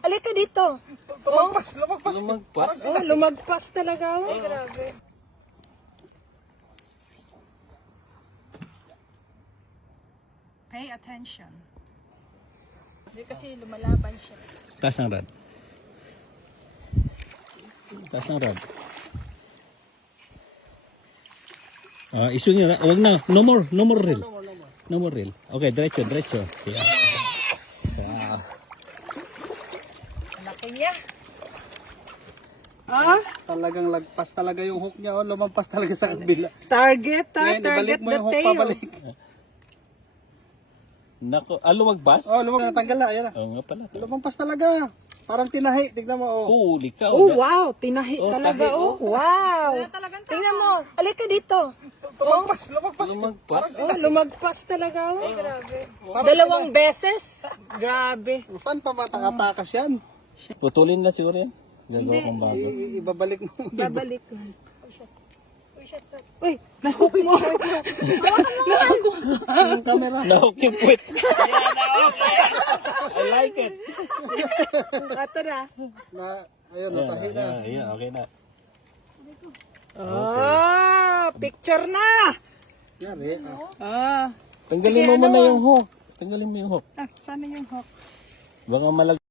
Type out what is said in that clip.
Halika dito. Lumagpas. Oh, lumagpas talaga. Ay, grabe. Pay attention. Hindi kasi lumalaban siya. Taas ng rad. Taas ng rad. Iswing nyo na. Huwag na. No more. No more reel. No more reel. Okay, diretso. Yeah. Laki niya. Ah, Talagang lagpas talaga yung hook niya. Lumampas talaga sa kabila. target Ngayon, target ibalik mo the yung hook tail. pabalik. Nako. Lumagpas? Lumampas. Natanggal na. Ayan na. Oo nga pala. Lumampas talaga. Parang tinahi. Tignan mo. Holy cow. Oh, wow. Tinahi talaga. tahi, Oh, wow. Tingnan mo. Halika dito. Lumagpas? Oh, lumagpas talaga. Ay, grabe. Dalawang beses. Grabe. Saan pa matatakas yan? Putulin na siguro yan. Gagawa kong bago. Ibabalik mo. Babalik. Uy, shit, shit. Uy, nahook mo. Yung camera. Nahook yung puwit. Yeah, nahook. Yes. I like it. Ito na. Ayun, natahi na. Yeah, okay na. Oh, picture na. Yari. Ah, Tanggalin mo muna yung hook. Tanggalin mo yung hook. sana yung hook. Baka malag